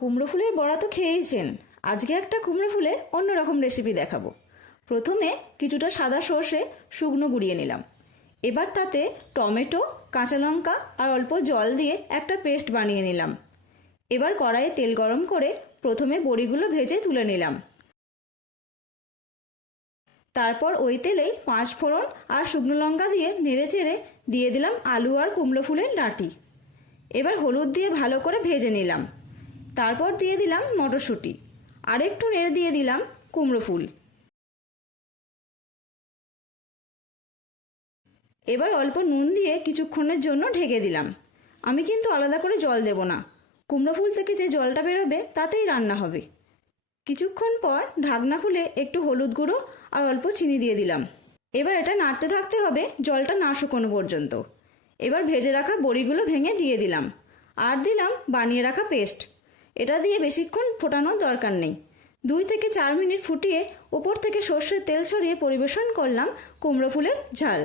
কুমড়ো ফুলের বড়া তো খেয়েইছেন। আজকে একটা কুমড়ো ফুলের অন্যরকম রেসিপি দেখাবো। প্রথমে কিছুটা সাদা সর্ষে শুকনো গুঁড়িয়ে নিলাম। এবার তাতে টমেটো, কাঁচা লঙ্কা আর অল্প জল দিয়ে একটা পেস্ট বানিয়ে নিলাম। এবার কড়াইয়ে তেল গরম করে প্রথমে বড়িগুলো ভেজে তুলে নিলাম। তারপর ওই তেলেই 5 ফোড়ন আর শুকনো লঙ্কা দিয়ে নেড়েচেড়ে দিয়ে দিলাম আলু আর কুমড়ো ফুলের ডাঁটি। এবার হলুদ দিয়ে ভালো করে ভেজে নিলাম। তারপর দিয়ে দিলাম মটরশুঁটি আর একটু নেড়ে দিয়ে দিলাম কুমড়ো ফুল। এবার অল্প নুন দিয়ে কিছুক্ষণের জন্য ঢেকে দিলাম। আমি কিন্তু আলাদা করে জল দেব না, কুমড়ো ফুল থেকে যে জলটা বেরোবে তাতেই রান্না হবে। কিছুক্ষণ পর ঢাকনা খুলে একটু হলুদ গুঁড়ো আর অল্প চিনি দিয়ে দিলাম। এবার এটা নাড়তে থাকতে হবে জলটা না শুকোনো পর্যন্ত। এবার ভেজে রাখা বড়িগুলো ভেঙে দিয়ে দিলাম আর দিলাম বানিয়ে রাখা পেস্ট। এটা দিয়ে বেশিক্ষণ ফোটানোর দরকার নেই। 2 থেকে 4 মিনিট ফুটিয়ে ওপর থেকে সর্ষের তেল ছড়িয়ে পরিবেশন করলাম কুমড়ো ফুলের ঝাল।